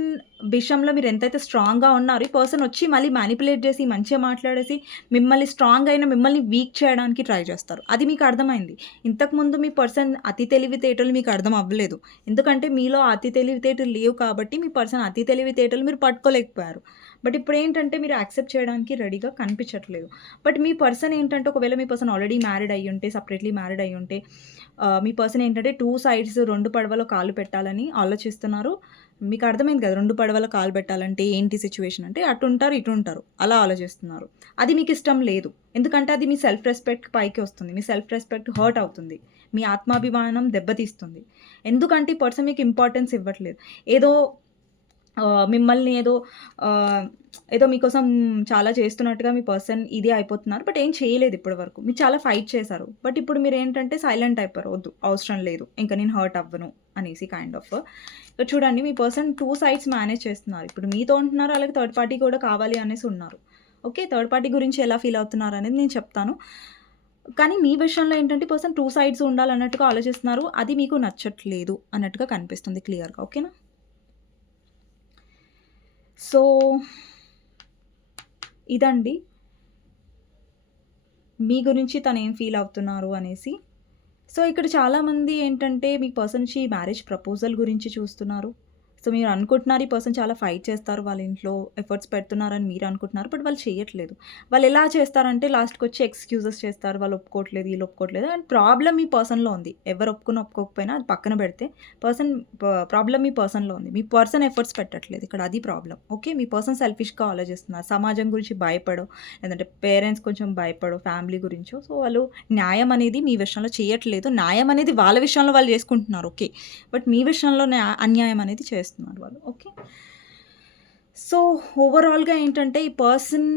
విషయంలో మీరు ఎంతైతే స్ట్రాంగ్‌గా ఉన్నారో, ఈ పర్సన్ వచ్చి మళ్ళీ మ్యానిపులేట్ చేసి, మంచిగా మాట్లాడేసి, మిమ్మల్ని వీక్ చేయడానికి ట్రై చేస్తారు. అది మీకు అర్థమైంది. ఇంతకుముందు మీ పర్సన్ అతి తెలివితేటలు మీకు అర్థం అవ్వలేదు. ఎందుకంటే మీలో అతి తెలివితేటలు లేవు కాబట్టి, మీ పర్సన్ అతి తెలివితేటలు మీరు పట్టుకోలేకపోయారు. బట్ ఇప్పుడేంటంటే మీరు యాక్సెప్ట్ చేయడానికి రెడీగా కనిపించట్లేదు. బట్ మీ పర్సన్ ఏంటంటే ఒకవేళ మీ పర్సన్ ఆల్రెడీ మ్యారీడ్ అయ్యుంటే, సెపరేట్‌లీ మ్యారీడ్ అయ్యుంటే మీ పర్సన్ ఏంటంటే 2 సైడ్స్ 2 పడవలో కాలు పెట్టాలని ఆలోచిస్తున్నారు. మీకు అర్థమైంది కదా! 2 పడవలో కాలు పెట్టాలంటే ఏంటి సిట్యుయేషన్ అంటే అటుంటారు, ఇటుంటారు. అలా ఆలోచిస్తున్నారు. అది మీకిష్టం లేదు. ఎందుకంటే అది మీ సెల్ఫ్ రెస్పెక్ట్ పైకి వస్తుంది. మీ సెల్ఫ్ రెస్పెక్ట్ హర్ట్ అవుతుంది. మీ ఆత్మాభిమానం దెబ్బతీస్తుంది. ఎందుకంటే ఈ పర్సన్ మీకు ఇంపార్టెన్స్ ఇవ్వట్లేదు. ఏదో మిమ్మల్ని ఆహ్, ఏదో మీకోసం చాలా చేస్తున్నట్టుగా మీ పర్సన్ ఇదే అయిపోతున్నారు. బట్ ఏం చేయలేదు ఇప్పటి వరకు. మీరు చాలా ఫైట్ చేశారు. బట్ ఇప్పుడు మీరేంటంటే సైలెంట్ అయిపోయారు. వద్దు అవసరం లేదు. ఇంక నేను హర్ట్ అవ్వను అనేసి కైండ్ ఆఫ్. ఇక్కడ చూడండి మీ పర్సన్ 2 సైడ్స్ మేనేజ్ చేస్తున్నారు. ఇప్పుడు మీతో ఉంటున్నారు. అలాగే థర్డ్ పార్టీ కూడా కావాలి అనేసి ఉన్నారు. ఓకే. థర్డ్ పార్టీ గురించి ఎలా ఫీల్ అవుతున్నారు అనేది నేను చెప్తాను. కానీ మీ విషయంలో ఏంటంటే పర్సన్ 2 సైడ్స్ ఉండాలన్నట్టుగా ఆలోచిస్తున్నారు. అది మీకు నచ్చట్లేదు అన్నట్టుగా కనిపిస్తుంది క్లియర్‌గా. ఓకేనా? సో, ఇదండి. మీ గురించి తనేం ఫీల్ అవుతున్నారు అనేసి. సో, ఇక్కడ చాలామంది ఏంటంటే మీ పర్సన్ నుంచి మ్యారేజ్ ప్రపోజల్ గురించి చూస్తున్నారు. సో, మీరు అనుకుంటున్నారు ఈ పర్సన్ చాలా ఫైట్ చేస్తారు వాళ్ళ ఇంట్లో, ఎఫర్ట్స్ పెడుతున్నారని మీరు అనుకుంటున్నారు. బట్ వాళ్ళు చేయట్లేదు. వాళ్ళు ఎలా చేస్తారంటే లాస్ట్‌కొచ్చి ఎక్స్‌క్యూజెస్ చేస్తారు. వాళ్ళు ఒప్పుకోవట్లేదు, వీళ్ళు ఒప్పుకోవట్లేదు. అండ్ ప్రాబ్లమ్ మీ పర్సన్‌లో ఉంది. ఎవరు ఒప్పుకున్నా, ఒప్పుకోకపోయినా అది పక్కన పెడితే పర్సన్ ప్రాబ్లమ్ మీ పర్సన్‌లో ఉంది. మీ పర్సన్ ఎఫర్ట్స్ పెట్టట్లేదు. ఇక్కడ అది ప్రాబ్లమ్. ఓకే. మీ పర్సన్ సెల్ఫిష్‌గా ఆలోచిస్తున్నారు. సమాజం గురించి భయపడో, లేదంటే పేరెంట్స్ కొంచెం భయపడో, ఫ్యామిలీ గురించో. సో, వాళ్ళు న్యాయం అనేది మీ విషయంలో చేయట్లేదు. న్యాయం అనేది వాళ్ళ విషయంలో వాళ్ళు చేసుకుంటున్నారు. ఓకే. బట్ మీ విషయంలో అన్యాయం అనేది చేస్తున్నారు వాళ్ళు. ఓకే. సో, ఓవరాల్‌గా ఏంటంటే ఈ పర్సన్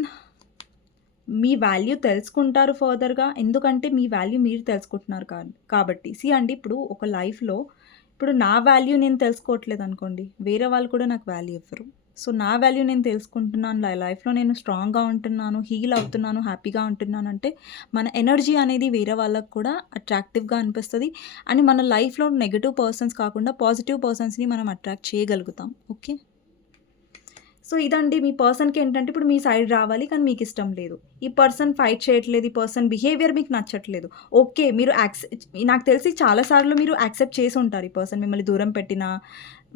మీ వాల్యూ తెలుసుకుంటారు ఫర్దర్‌గా. ఎందుకంటే మీ వాల్యూ మీరు తెలుసుకుంటున్నారు కాబట్టి. అండి ఇప్పుడు ఒక లైఫ్‌లో ఇప్పుడు నా వాల్యూ నేను తెలుసుకోవట్లేదనుకోండి, వేరే వాళ్ళు కూడా నాకు వాల్యూ ఇవ్వరు. సో, నా వాల్యూ నేను తెలుసుకుంటున్నాను. లైఫ్‌లో నేను స్ట్రాంగ్‌గా ఉంటున్నాను, హీల్ అవుతున్నాను, హ్యాపీగా ఉంటున్నానంటే మన ఎనర్జీ అనేది వేరే వాళ్ళకి కూడా అట్రాక్టివ్‌గా అనిపిస్తది. అండ్ మన లైఫ్‌లో నెగెటివ్ పర్సన్స్ కాకుండా పాజిటివ్ పర్సన్స్‌ని మనం అట్రాక్ట్ చేయగలుగుతాం. ఓకే. సో, ఇదండి మీ పర్సన్‌కి ఏంటంటే ఇప్పుడు మీ సైడ్ రావాలి. కానీ మీకిష్టం లేదు. ఈ పర్సన్ ఫైట్ చేయట్లేదు. ఈ పర్సన్ బిహేవియర్ మీకు నచ్చట్లేదు. ఓకే. మీరు నాకు తెలిసి చాలా సార్లు మీరు యాక్సెప్ట్ చేసుంటారు. ఈ పర్సన్ మిమ్మల్ని దూరం పెట్టినా,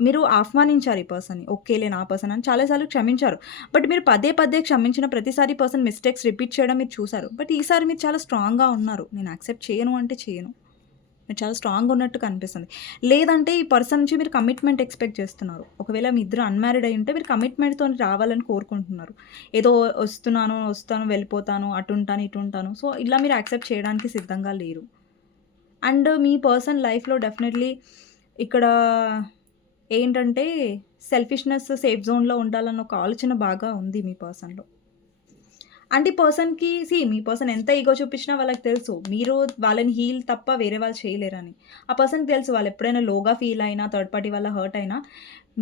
మీరు ఆహ్వానించారు ఈ పర్సన్‌ని. ఓకేలే నా పర్సన్ అని చాలా సార్లు క్షమించారు. బట్ మీరు పదే పదే క్షమించిన ప్రతిసారి పర్సన్ మిస్టేక్స్ రిపీట్ చేయడం మీరు చూసారు. బట్ ఈసారి మీరు చాలా స్ట్రాంగ్‌గా ఉన్నారు. నేను యాక్సెప్ట్ చేయను అంటే చేయను. మీరు చాలా స్ట్రాంగ్‌గా ఉన్నట్టు కనిపిస్తుంది. లేదంటే ఈ పర్సన్ నుంచి మీరు కమిట్మెంట్ ఎక్స్‌పెక్ట్ చేస్తున్నారు. ఒకవేళ మీ ఇద్దరు అన్‌మ్యారీడ్ అయ్యుంటే మీరు కమిట్మెంట్‌తోని రావాలని కోరుకుంటున్నారు. ఏదో వస్తాను, వెళ్ళిపోతాను, అటుంటాను, ఇటుంటాను. సో, ఇలా మీరు యాక్సెప్ట్ చేయడానికి సిద్ధంగా లేరు. అండ్ మీ పర్సన్ లైఫ్‌లో డెఫినెట్‌లీ ఇక్కడ ఏంటంటే సెల్ఫిష్‌నెస్ సేఫ్ జోన్‌లో ఉండాలన్న ఒక ఆలోచన బాగా ఉంది మీ పర్సన్‌లో. అంటే ఈ పర్సన్‌కి మీ పర్సన్ ఎంత ఇగో చూపించినా వాళ్ళకి తెలుసు. మీరు వాళ్ళని హీల్ తప్ప వేరే వాళ్ళు చేయలేరని. ఆ పర్సన్‌కి తెలుసు వాళ్ళు ఎప్పుడైనా లోగా ఫీల్ అయినా, థర్డ్ పార్టీ వల్ల హర్ట్ అయినా,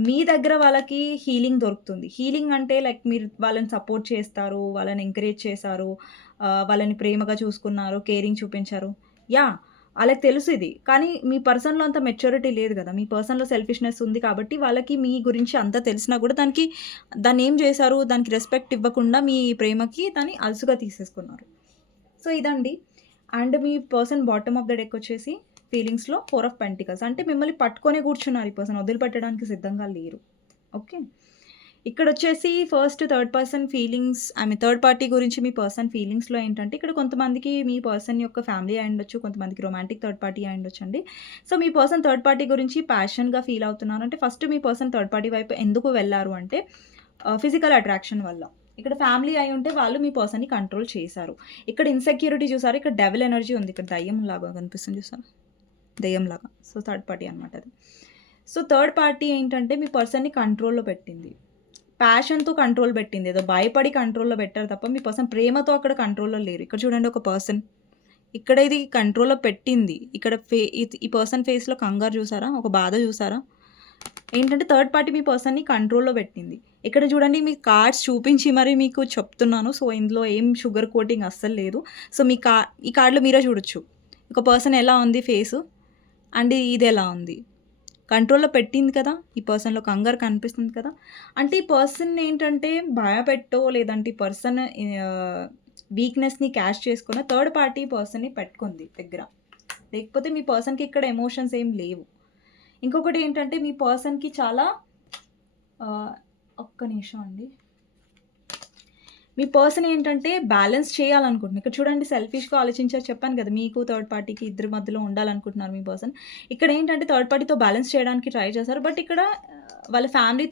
మీ దగ్గర వాళ్ళకి హీలింగ్ దొరుకుతుంది. హీలింగ్ అంటే లైక్ మీరు వాళ్ళని సపోర్ట్ చేస్తారు, వాళ్ళని ఎంకరేజ్ చేశారు, వాళ్ళని ప్రేమగా చూసుకున్నారు, కేరింగ్ చూపించారు. యాహ్! ఆళ్ళకి తెలుసిది. కానీ మీ పర్సన్‌లో అంత మెచ్యూరిటీ లేదు గదా! మీ పర్సన్‌లో సెల్ఫిష్‌నెస్ ఉంది కాబట్టి వాళ్ళకి మీ గురించి అంతా తెలిసినా గూడా దాన్నేం జేశారు, దానికి రెస్పెక్ట్ ఇవ్వకుండా మీ ప్రేమకి దాన్ని అలుసుగా తీసేసుకున్నారు. సో, ఇదండి. అండ్ మీ పర్సన్ బాటమ్ ఆఫ్ ద డెకొచ్చేసి ఫీలింగ్స్‌లో 4 ఆఫ్ పెంటికల్స్. అంటే మిమ్మల్ని పట్టుకొనే కూర్చున్నారు ఈ పర్సన్. వదిలిపెట్టడానికి సిద్ధంగా లేరు. ఓకే. ఇక్కడొచ్చేసి first third person feelings third party గురించి మీ పర్సన్ ఫీలింగ్స్‌లో ఏంటంటే, ఇక్కడ కొంతమందికి మీ పర్సన్ యొక్క ఫ్యామిలీ అయ్యుండొచ్చు, కొంతమందికి రొమాంటిక్ థర్డ్ పార్టీ అయ్యుండొచ్చండి. సో, మీ పర్సన్ థర్డ్ పార్టీ గురించి ప్యాషన్‌గా ఫీల్ అవుతున్నారు. అంటే ఫస్ట్ మీ పర్సన్ థర్డ్ పార్టీ వైపు ఎందుకు వెళ్లారు అంటే, ఫిజికల్ అట్రాక్షన్ వల్ల. ఇక్కడ ఫ్యామిలీ అయ్యుంటే వాళ్ళు మీ పర్సన్‌ని కంట్రోల్ చేశారు. ఇక్కడ ఇన్‌సెక్యూరిటీ చూసారా? ఇక్కడ డెవిల్ ఎనర్జీ ఉంది. ఇక్కడ దయ్యంలాగా కనిపిస్తుంది చూసారా? దెయ్యంలాగా. సో, థర్డ్ పార్టీ అనమాట అది. సో, థర్డ్ పార్టీ ఏంటంటే మీ పర్సన్‌ని కంట్రోల్‌లో పెట్టింది. ప్యాషన్‌తో కంట్రోల్ పెట్టింది. ఏదో భయపడి కంట్రోల్‌లో పెట్టారు తప్ప మీ పర్సన్ ప్రేమతో అక్కడ కంట్రోల్‌లో లేరు. ఇక్కడ చూడండి ఒక పర్సన్. ఇక్కడ ఇది కంట్రోల్‌లో పెట్టింది. ఇక్కడ ఈ పర్సన్ ఫేస్‌లో కంగారు చూసారా? ఒక బాధ చూసారా? ఏంటంటే థర్డ్ పార్టీ మీ పర్సన్‌ని కంట్రోల్‌లో పెట్టింది. ఇక్కడ చూడండి మీ కార్డ్స్ చూపించి మరి మీకు చెప్తున్నాను. సో, ఇందులో ఏం షుగర్ కోటింగ్ అస్సలు లేదు. సో, ఈ కార్డ్‌లో మీరే చూడొచ్చు. ఒక పర్సన్ ఎలా ఉంది ఫేసు అండ్ ఇదెలా ఉంది. కంట్రోల్‌లో పెట్టింది కదా! ఈ పర్సన్‌లో కంగారు కనిపిస్తుంది కదా! అంటే ఈ పర్సన్ ఏంటంటే భయపెట్టో లేదంటే ఈ పర్సన్ వీక్‌నెస్‌ని క్యాష్ చేసుకొనో థర్డ్ పార్టీ పర్సన్‌ని పెట్టుకుంది దగ్గర. లేకపోతే మీ పర్సన్‌కి ఇక్కడ ఎమోషన్స్ ఏం లేవు. ఇంకొకటి ఏంటంటే మీ పర్సన్‌కి చాలా ఆహ్, ఒక్క నిమిషం అండి. మీ పర్సన్ ఏంటంటే బ్యాలెన్స్ చేయాలనుకుంటున్నారు. ఇక్కడ చూడండి సెల్ఫిష్‌గా ఆలోచించారు చెప్పాను కదా! మీకు థర్డ్ పార్టీకి ఇద్దరి మధ్యలో ఉండాలనుకుంటున్నారు మీ పర్సన్. ఇక్కడ ఏంటంటే థర్డ్ పార్టీతో బ్యాలెన్స్ చేయడానికి ట్రై చేశారు. బట్ ఇక్కడ వాళ్ళ ఫ్యామిలీ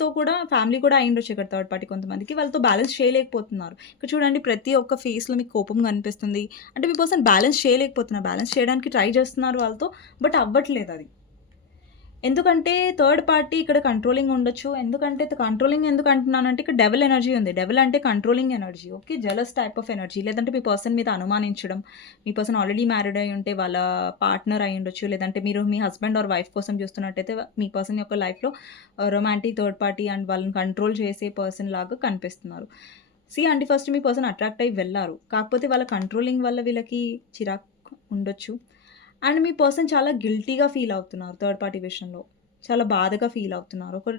కూడా అయ్యుండొచ్చు ఇక్కడ థర్డ్ పార్టీ కొంతమందికి. వాళ్ళతో బ్యాలెన్స్ చేయలేకపోతున్నారు. ఇక్కడ చూడండి ప్రతి ఒక్క ఫేస్‌లో మీకు కోపం కనిపిస్తుంది. అంటే మీ పర్సన్ బ్యాలెన్స్ చేయలేకపోతున్నారు. బ్యాలెన్స్ చేయడానికి ట్రై చేస్తున్నారు వాళ్ళతో. బట్ అవ్వట్లేదది. ఎందుకంటే థర్డ్ పార్టీ ఇక్కడ కంట్రోలింగ్ ఉండొచ్చు. కంట్రోలింగ్ ఎందుకు అంటున్నానంటే ఇక్కడ డెవిల్ ఎనర్జీ ఉంది. డెవిల్ అంటే controlling energy. Okay. Jealous type of energy. లేదంటే మీ పర్సన్ మీద అనుమానించడం. మీ పర్సన్ ఆల్రెడీ మ్యారీడ్ అయ్యుంటే వాళ్ళ పార్ట్నర్ అయ్యుండొచ్చు. లేదంటే మీరు మీ హస్బెండ్ ఆర్ వైఫ్ కోసం చూస్తున్నట్టయితే మీ పర్సన్ యొక్క లైఫ్‌లో రొమాంటిక్ థర్డ్ పార్టీ అండ్ వాళ్ళని కంట్రోల్ చేసే పర్సన్ లాగా కనిపిస్తున్నారు. అంటే ఫస్ట్ మీ పర్సన్ అట్రాక్ట్ అయ్యి వెళ్లారు. కాకపోతే వాళ్ళ కంట్రోలింగ్ వల్ల వీళ్ళకి చిరాకు ఉండొచ్చు. అండ్ మీ పర్సన్ చాలా గిల్టీగా ఫీల్ అవుతున్నారు థర్డ్ పార్టీ విషయంలో. చాలా బాధగా ఫీల్ అవుతున్నారు. ఒక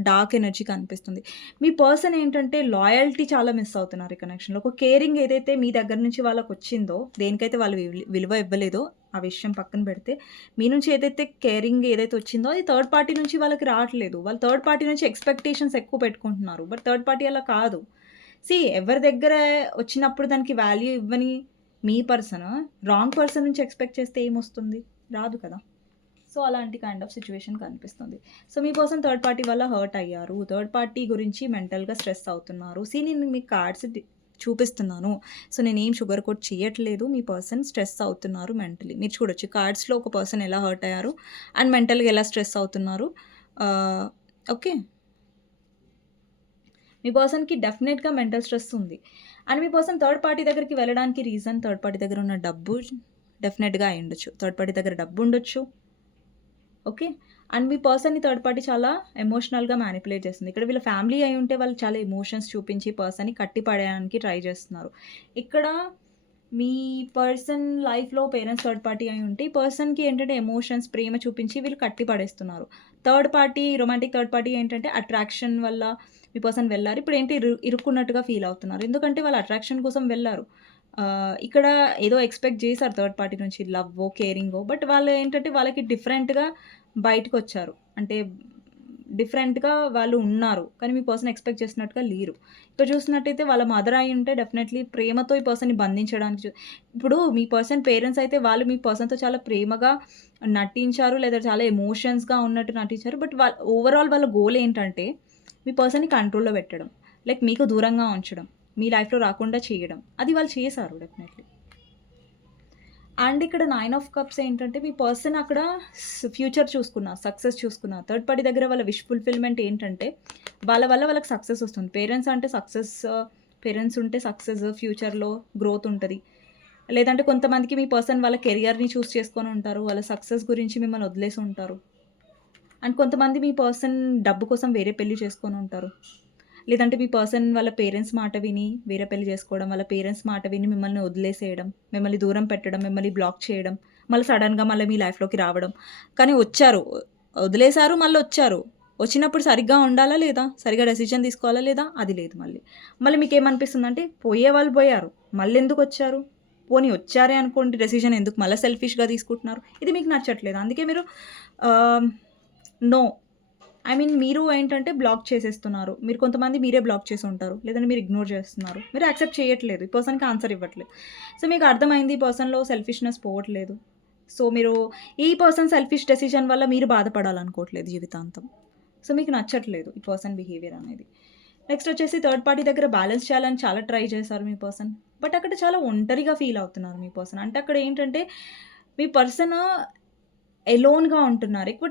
డార్క్ ఎనర్జీ కనిపిస్తుంది. మీ పర్సన్ ఏంటంటే లాయల్టీ చాలా మిస్ అవుతున్నారు ఈ కనెక్షన్‌లో. ఒక కేరింగ్ ఏదైతే మీ దగ్గర నుంచి వాళ్ళకొచ్చిందో, దేనికైతే వాళ్ళు విలువ ఇవ్వలేదో ఆ విషయం పక్కన పెడితే, మీ నుంచి ఏదైతే కేరింగ్ ఏదైతే వచ్చిందో అది థర్డ్ పార్టీ నుంచి వాళ్ళకి రావట్లేదు. వాళ్ళు థర్డ్ పార్టీ నుంచి ఎక్స్‌పెక్టేషన్స్ ఎక్కువ పెట్టుకుంటున్నారు. బట్ థర్డ్ పార్టీ అలా కాదు. ఎవరి దగ్గర వచ్చినప్పుడు దానికి వాల్యూ ఇవ్వని మీ పర్సన్, రాంగ్ పర్సన్ నుంచి ఎక్స్‌పెక్ట్ చేస్తే ఏమొస్తుంది? రాదు కదా! సో, అలాంటి కైండ్ ఆఫ్ సిట్యుయేషన్ కనిపిస్తుంది. సో, మీ పర్సన్ థర్డ్ పార్టీ వల్ల హర్ట్ అయ్యారు. థర్డ్ పార్టీ గురించి మెంటల్‌గా స్ట్రెస్ అవుతున్నారు. నేను మీకు కార్డ్స్ చూపిస్తున్నాను. సో, నేనేం షుగర్ కోట్ చేయట్లేదు. మీ పర్సన్ స్ట్రెస్ అవుతున్నారు మెంటలీ. మీరు చూడొచ్చు కార్డ్స్‌లో ఒక పర్సన్ ఎలా హర్ట్ అయ్యారు అండ్ మెంటల్‌గా ఎలా స్ట్రెస్ అవుతున్నారు. ఓకే. మీ పర్సన్‌కి డెఫినెట్‌గా మెంటల్ స్ట్రెస్ ఉంది. అండ్ మీ పర్సన్ థర్డ్ పార్టీ దగ్గరికి వెళ్ళడానికి రీజన్ థర్డ్ పార్టీ దగ్గర ఉన్న డబ్బు డెఫినెట్‌గా అయ్యుండొచ్చు. థర్డ్ పార్టీ దగ్గర డబ్బుండొచ్చు. ఓకే. అండ్ మీ పర్సన్‌ని థర్డ్ పార్టీ చాలా ఎమోషనల్‌గా మ్యానిపులేట్ చేస్తుంది. ఇక్కడ వీళ్ళ ఫ్యామిలీ అయ్యుంటే వాళ్ళు చాలా ఎమోషన్స్ చూపించి పర్సన్‌ని కట్టి పడేయడానికి ట్రై చేస్తున్నారు. ఇక్కడ మీ పర్సన్ లైఫ్‌లో పేరెంట్స్ థర్డ్ పార్టీ అయ్యుంటే ఈ పర్సన్‌కి ఏంటంటే ఎమోషన్స్, ప్రేమ చూపించి వీళ్ళు కట్టి పడేస్తున్నారు. రొమాంటిక్ థర్డ్ పార్టీ ఏంటంటే అట్రాక్షన్ వల్ల మీ పర్సన్ వెళ్లారు. ఇప్పుడేంటి ఇరుక్కున్నట్టుగా ఫీల్ అవుతున్నారు. ఎందుకంటే వాళ్ళు అట్రాక్షన్ కోసం వెళ్లారు. ఇక్కడ ఏదో ఎక్స్‌పెక్ట్ చేశారు థర్డ్ పార్టీ నుంచి లవ్వో, కేరింగో. బట్ వాళ్ళు ఏంటంటే వాళ్ళకి డిఫరెంట్‌గా బయటకొచ్చారు. అంటే డిఫరెంట్‌గా వాళ్ళు ఉన్నారు. కానీ మీ పర్సన్ ఎక్స్‌పెక్ట్ చేసినట్టుగా లేరు. ఇక్కడ చూసినట్టయితే వాళ్ళ మదర్ అయ్యుంటే డెఫినెట్‌లీ ప్రేమతో ఈ పర్సన్‌ని బంధించడానికి ఇప్పుడు మీ పర్సన్ పేరెంట్స్ అయితే వాళ్ళు మీ పర్సన్‌తో చాలా ప్రేమగా నటించారు. లేదా చాలా ఎమోషన్స్‌గా ఉన్నట్టు నటించారు. బట్ ఓవరాల్ వాళ్ళ గోల్ ఏంటంటే మీ పర్సన్‌ని కంట్రోల్‌లో పెట్టడం. లైక్ మీకు దూరంగా ఉంచడం. మీ లైఫ్‌లో రాకుండా చేయడం. అది వాళ్ళు చేశారు డెఫినెట్‌లీ. అండ్ ఇక్కడ 9 ఆఫ్ కప్స్ ఏంటంటే మీ పర్సన్ అక్కడ ఫ్యూచర్ చూసుకున్నా, సక్సెస్ చూసుకున్నా. థర్డ్ పార్టీ దగ్గర వాళ్ళ విష్ ఫుల్‌ఫిల్‌మెంట్ ఏంటంటే వాళ్ళ వల్ల వాళ్ళకి సక్సెస్ వస్తుంది. పేరెంట్స్ అంటే సక్సెస్, పేరెంట్స్ ఉంటే సక్సెస్, ఫ్యూచర్‌లో గ్రోత్ ఉంటది. లేదంటే కొంతమందికి మీ పర్సన్ వాళ్ళ కెరియర్‌ని చూస్ చేసుకొని ఉంటారు. వాళ్ళ సక్సెస్ గురించి మిమ్మల్ని వదిలేసి ఉంటారు. అండ్ కొంతమంది మీ పర్సన్ డబ్బు కోసం వేరే పెళ్లి చేసుకొని ఉంటారు. లేదంటే మీ పర్సన్ వాళ్ళ పేరెంట్స్ మాట విని వేరే పెళ్లి చేసుకోవడం, వాళ్ళ పేరెంట్స్ మాట విని మిమ్మల్ని వదిలేసేయడం, మిమ్మల్ని దూరం పెట్టడం, మిమ్మల్ని బ్లాక్ చేయడం, మళ్ళీ సడెన్‌గా మళ్ళీ మీ లైఫ్‌లోకి రావడం. కానీ వచ్చారు, వదిలేసారు, మళ్ళొచ్చారు. వచ్చినప్పుడు సరిగ్గా ఉండాలా లేదా? సరిగ్గా డెసిషన్ తీసుకోవాలా లేదా? అది లేదు మళ్ళీ. మళ్ళీ మీకేమనిపిస్తుందంటే పోయేవాళ్ళు పోయారు. మళ్ళెందుకొచ్చారు? పోనీ వచ్చారే అనుకోండి, డెసిషన్ ఎందుకు మళ్ళా సెల్ఫిష్‌గా తీసుకుంటున్నారు? ఇది మీకు నచ్చట్లేదు. అందుకే మీరు ఆహ్, నో. ఐ మీన్ మీరు ఏంటంటే బ్లాక్ చేసేస్తున్నారు. మీరు కొంతమంది మీరే బ్లాక్ చేసి ఉంటారు. లేదంటే మీరు ఇగ్నోర్ చేస్తున్నారు. మీరు యాక్సెప్ట్ చేయట్లేదు. ఈ పర్సన్‌కి ఆన్సర్ ఇవ్వట్లేదు. సో, మీకు అర్థమైంది ఈ పర్సన్‌లో సెల్ఫిష్‌నెస్ పోవట్లేదు. సో, మీరు ఈ పర్సన్ సెల్ఫిష్ డెసిషన్ వల్ల మీరు బాధపడాలనుకోవట్లేదు జీవితాంతం. సో, మీకు నచ్చట్లేదు ఈ పర్సన్ బిహేవియర్ అనేది. నెక్స్ట్ వచ్చేసి థర్డ్ పార్టీ దగ్గర బ్యాలెన్స్ చేయాలని చాలా ట్రై చేశారు మీ పర్సన్. బట్ అక్కడ చాలా ఒంటరిగా ఫీల్ అవుతున్నారు మీ పర్సన్. అంటే అక్కడ ఏంటంటే మీ పర్సన్ ఎలోన్‌గా ఉంటున్నారు. ఎక్కువ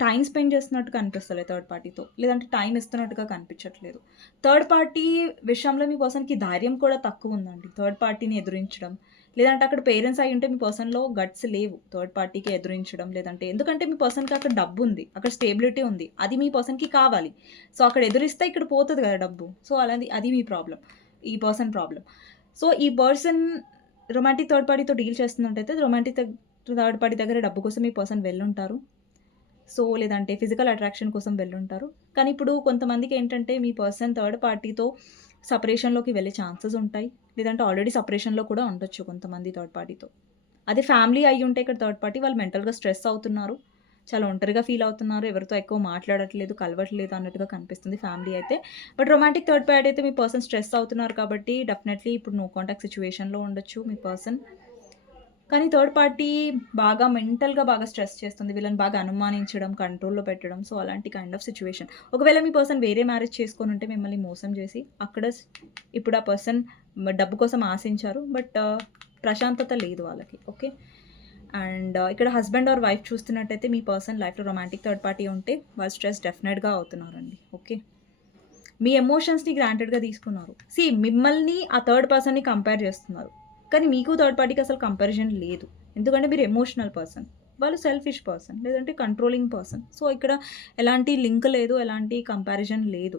టైమ్ స్పెండ్ చేస్తున్నట్టుగా అనిపిస్తలేదు థర్డ్ పార్టీతో. లేదంటే టైమ్ ఇస్తున్నట్టుగా కనిపించట్లేదు. థర్డ్ పార్టీ విషయంలో మీ పర్సన్‌కి ధైర్యం కూడా తక్కువుందండి. థర్డ్ పార్టీని ఎదురించడం. లేదంటే అక్కడ పేరెంట్స్ అయ్యుంటే మీ పర్సన్‌లో గట్స్ లేవు. థర్డ్ పార్టీకి ఎదురించడం లేదంటే ఎందుకంటే మీ పర్సన్‌కి అక్కడ డబ్బుంది. అక్కడ స్టేబిలిటీ ఉంది. అది మీ పర్సన్‌కి కావాలి. సో, అక్కడ ఎదురిస్తే ఇక్కడ పోతది కదా డబ్బు. సో, అది మీ ప్రాబ్లమ్. ఈ పర్సన్ ప్రాబ్లమ్. సో, ఈ పర్సన్ రొమాంటిక్ థర్డ్ పార్టీతో డీల్ చేస్తున్నట్టయితే థర్డ్ పార్టీ దగ్గర డబ్బు కోసం ఈ పర్సన్ వెళ్ళుంటారు. సో, లేదంటే ఫిజికల్ అట్రాక్షన్ కోసం వెళ్ళుంటారు. కానీ ఇప్పుడు కొంతమందికేంటంటే మీ పర్సన్ థర్డ్ పార్టీతో సెపరేషన్‌లోకి వెళ్ళే ఛాన్సెస్ ఉంటాయి. లేదంటే ఆల్రెడీ సెపరేషన్‌లో కూడా ఉండొచ్చు కొంతమంది థర్డ్ పార్టీతో. అదే ఫ్యామిలీ అయ్యుంటే ఇక్కడ థర్డ్ పార్టీ వాళ్ళు మెంటల్‌గా స్ట్రెస్ అవుతున్నారు. చాలా ఒంటరిగా ఫీల్ అవుతున్నారు. ఎవరితో ఎక్కువ మాట్లాడట్లేదు, కలవట్లేదు అన్నట్టుగా కనిపిస్తుంది ఫ్యామిలీ అయితే. బట్ రొమాంటిక్ థర్డ్ పార్టీ అయితే మీ పర్సన్ స్ట్రెస్ అవుతున్నారు కాబట్టి డెఫినెట్‌లీ ఇప్పుడు నో కాంటాక్ట్ సిట్యుయేషన్‌లో ఉండొచ్చు మీ పర్సన్. కానీ థర్డ్ పార్టీ బాగా మెంటల్‌గా బాగా స్ట్రెస్ చేస్తుంది. వీళ్ళని బాగా అనుమానించడం, కంట్రోల్‌లో పెట్టడం. సో, అలాంటి కైండ్ ఆఫ్ సిట్యుయేషన్. ఒకవేళ మీ పర్సన్ వేరే మ్యారేజ్ చేసుకొనుంటే మిమ్మల్ని మోసం చేసి, అక్కడ ఇప్పుడు ఆ పర్సన్ డబ్బు కోసం ఆశించారు. బట్ ప్రశాంతత లేదు వాళ్ళకి. ఓకే. అండ్ ఇక్కడ హస్బెండ్ ఆర్ వైఫ్ చూస్తున్నట్టయితే మీ పర్సన్ లైఫ్‌లో రొమాంటిక్ థర్డ్ పార్టీ ఉంటే వాళ్ళు స్ట్రెస్ డెఫినెట్‌గా అవుతున్నారండి. ఓకే. మీ ఎమోషన్స్‌ని గ్రాంటెడ్‌గా తీసుకున్నారు. మిమ్మల్ని ఆ థర్డ్ పర్సన్‌ని కంపేర్ చేస్తున్నారు. కానీ మీకు థర్డ్ పార్టీకి అసలు కంపారిజన్ లేదు. ఎందుకంటే మీరు ఎమోషనల్ పర్సన్. వాళ్ళు సెల్ఫిష్ పర్సన్. లేదంటే కంట్రోలింగ్ పర్సన్. సో, ఇక్కడ ఎలాంటి లింక్ లేదు. ఎలాంటి కంపారిజన్ లేదు.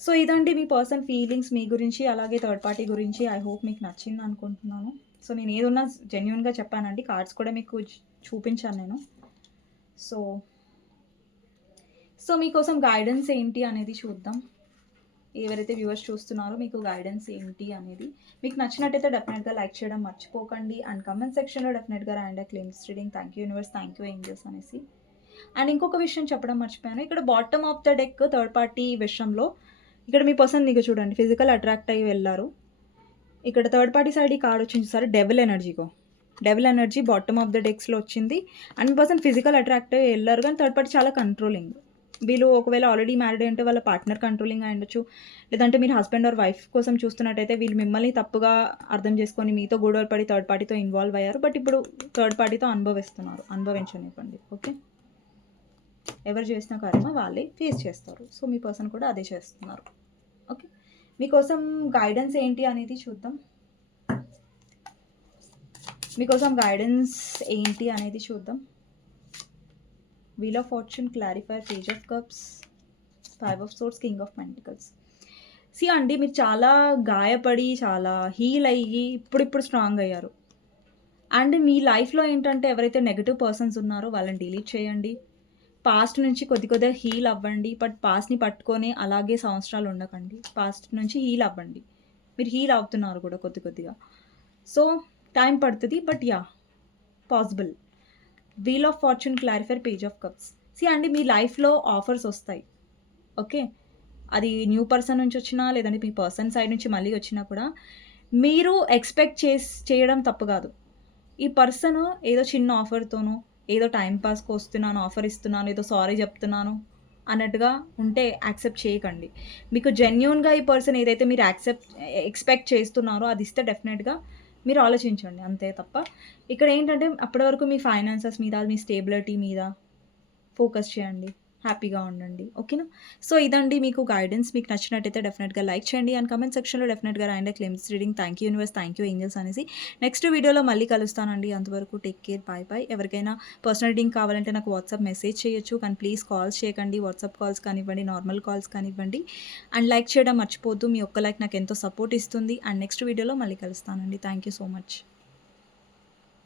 సో, ఇదండి మీ పర్సన్ ఫీలింగ్స్ మీ గురించి, అలాగే థర్డ్ పార్టీ గురించి. ఐ హోప్ మీకు నచ్చిందనుకుంటున్నాను. సో, నేను ఏదున్నా జెన్యూన్‌గా చెప్పానండి. కార్డ్స్ కూడా మీకు చూపించాను నేను. సో, మీకోసం గైడెన్స్ ఏంటి అనేది చూద్దాం. ఎవరైతే వ్యూవర్స్ చూస్తున్నారో మీకు గైడెన్స్ ఏంటి అనేది. మీకు నచ్చినట్టయితే డెఫినెట్‌గా లైక్ చేయడం మర్చిపోకండి. అండ్ కామెంట్ సెక్షన్‌లో డెఫినెట్‌గా రాయండి claims reading. Thank you universe, thank you angels అనేసి. అండ్ ఇంకొక విషయం చెప్పడం మర్చిపోయాను. ఇక్కడ bottom of the deck third party విషయంలో ఇక్కడ మీ పర్సన్ ఇగో చూడండి ఫిజికల్ అట్రాక్ట్ అయ్యి వెళ్లారు. ఇక్కడ థర్డ్ పార్టీ సైడ్ ఈ కార్డ్ వచ్చింది చూసారా, డెవిల్ ఎనర్జీగో. Devil energy bottom of the డెక్స్‌లో వచ్చింది. అండ్ మీ పర్సన్ ఫిజికల్ అట్రాక్ట్ అయ్యి వెళ్లారు కానీ థర్డ్ పార్టీ చాలా కంట్రోలింగ్. వీళ్ళు ఒకవేళ ఆల్రెడీ మ్యారీడ్ అయ్యుంటే వాళ్ళ పార్ట్నర్ కంట్రోలింగ్ అయ్యుండొచ్చు. లేదంటే మీరు హస్బెండ్ ఆర్ వైఫ్ కోసం చూస్తున్నట్టయితే వీళ్ళు మిమ్మల్ని తప్పుగా అర్థం చేసుకొని మీతో గొడవలు పడి థర్డ్ పార్టీతో ఇన్వాల్వ్ అయ్యారు. బట్ ఇప్పుడు థర్డ్ పార్టీతో అనుభవిస్తున్నారు. అనుభవించనివ్వండి. ఓకే. ఎవరు చేసిన కర్మ వాళ్ళే ఫేస్ చేస్తారు. సో, మీ పర్సన్ కూడా అదే చేస్తున్నారు. ఓకే. మీకోసం గైడెన్స్ ఏంటి అనేది చూద్దాం. మీకోసం గైడెన్స్ ఏంటి అనేది చూద్దాం. Wheel of fortune, clarifier, page of cups, 5 of swords, king of pentacles. అండి మీరు చాలా గాయపడి, చాలా హీల్ అయ్యి ఇప్పుడిప్పుడు స్ట్రాంగ్ అయ్యారు. అండ్ మీ లైఫ్‌లో ఏంటంటే ఎవరైతే నెగెటివ్ పర్సన్స్ ఉన్నారో వాళ్ళని డిలీట్ చేయండి. పాస్ట్ నుంచి కొద్దిగా హీల్ అవ్వండి. బట్ పాస్ట్‌ని పట్టుకొని అలాగే సంవత్సరాలు ఉండకండి. పాస్ట్ నుంచి హీల్ అవ్వండి. మీరు హీల్ అవుతున్నారు కూడా కొద్దిగా. సో, టైం పడుతది. But yeah! Possible. Wheel of fortune, clarifier, page of cups. అండి మీ లైఫ్‌లో ఆఫర్స్ వస్తాయి. ఓకే. అది న్యూ పర్సన్ నుంచి వచ్చినా, లేదంటే మీ పర్సన్ సైడ్ నుంచి మళ్ళీ వచ్చినా కూడా మీరు ఎక్స్‌పెక్ట్ చేయడం తప్పు కాదు. ఈ పర్సన్ ఏదో చిన్న ఆఫర్‌తోనో, ఏదో టైమ్ పాస్‌కి వస్తున్నాను, ఆఫర్ ఇస్తున్నాను, ఏదో సారీ చెప్తున్నాను అన్నట్టుగా ఉంటే యాక్సెప్ట్ చేయకండి. మీకు జెన్యూన్‌గా ఈ పర్సన్ ఏదైతే మీరు ఎక్స్‌పెక్ట్ చేస్తున్నారో అది ఇస్తే డెఫినెట్‌గా మీరు ఆలోచించండి అంతే తప్ప, ఇక్కడేంటంటే అప్పటి వరకు మీ ఫైనాన్సెస్ మీద, మీ స్టేబిలిటీ మీద ఫోకస్ చేయండి. హ్యాపీగా ఉండండి. ఓకేనా? సో, ఇదండి మీకు గైడెన్స్. మీకు నచ్చినట్టయితే డెఫినెట్‌గా లైక్ చేయండి అండ్ కామెంట్ సెక్షన్‌లో డెఫినెట్‌గా రాయండి claims reading. Thank you universe, thank you angels అనేసి. నెక్స్ట్ వీడియోలో మళ్ళీ కలుస్తానండి. అంతవరకు టేక్ కేర్. Bye bye. ఎవరికైనా పర్సనల్ రీడింగ్ కావాలంటే నాకు వాట్సాప్ మెసేజ్ చేయొచ్చు. కానీ ప్లీజ్ కాల్స్ చేయకండి. వాట్సాప్ కాల్స్ కానివ్వండి, నార్మల్ కాల్స్ కానివ్వండి. అండ్ లైక్ చేయడం మర్చిపోవద్దు. మీ ఒక్క లైక్ నాకెంతో సపోర్ట్ ఇస్తుంది. అండ్ నెక్స్ట్ వీడియోలో మళ్ళీ కలుస్తానండి. Thank you so much.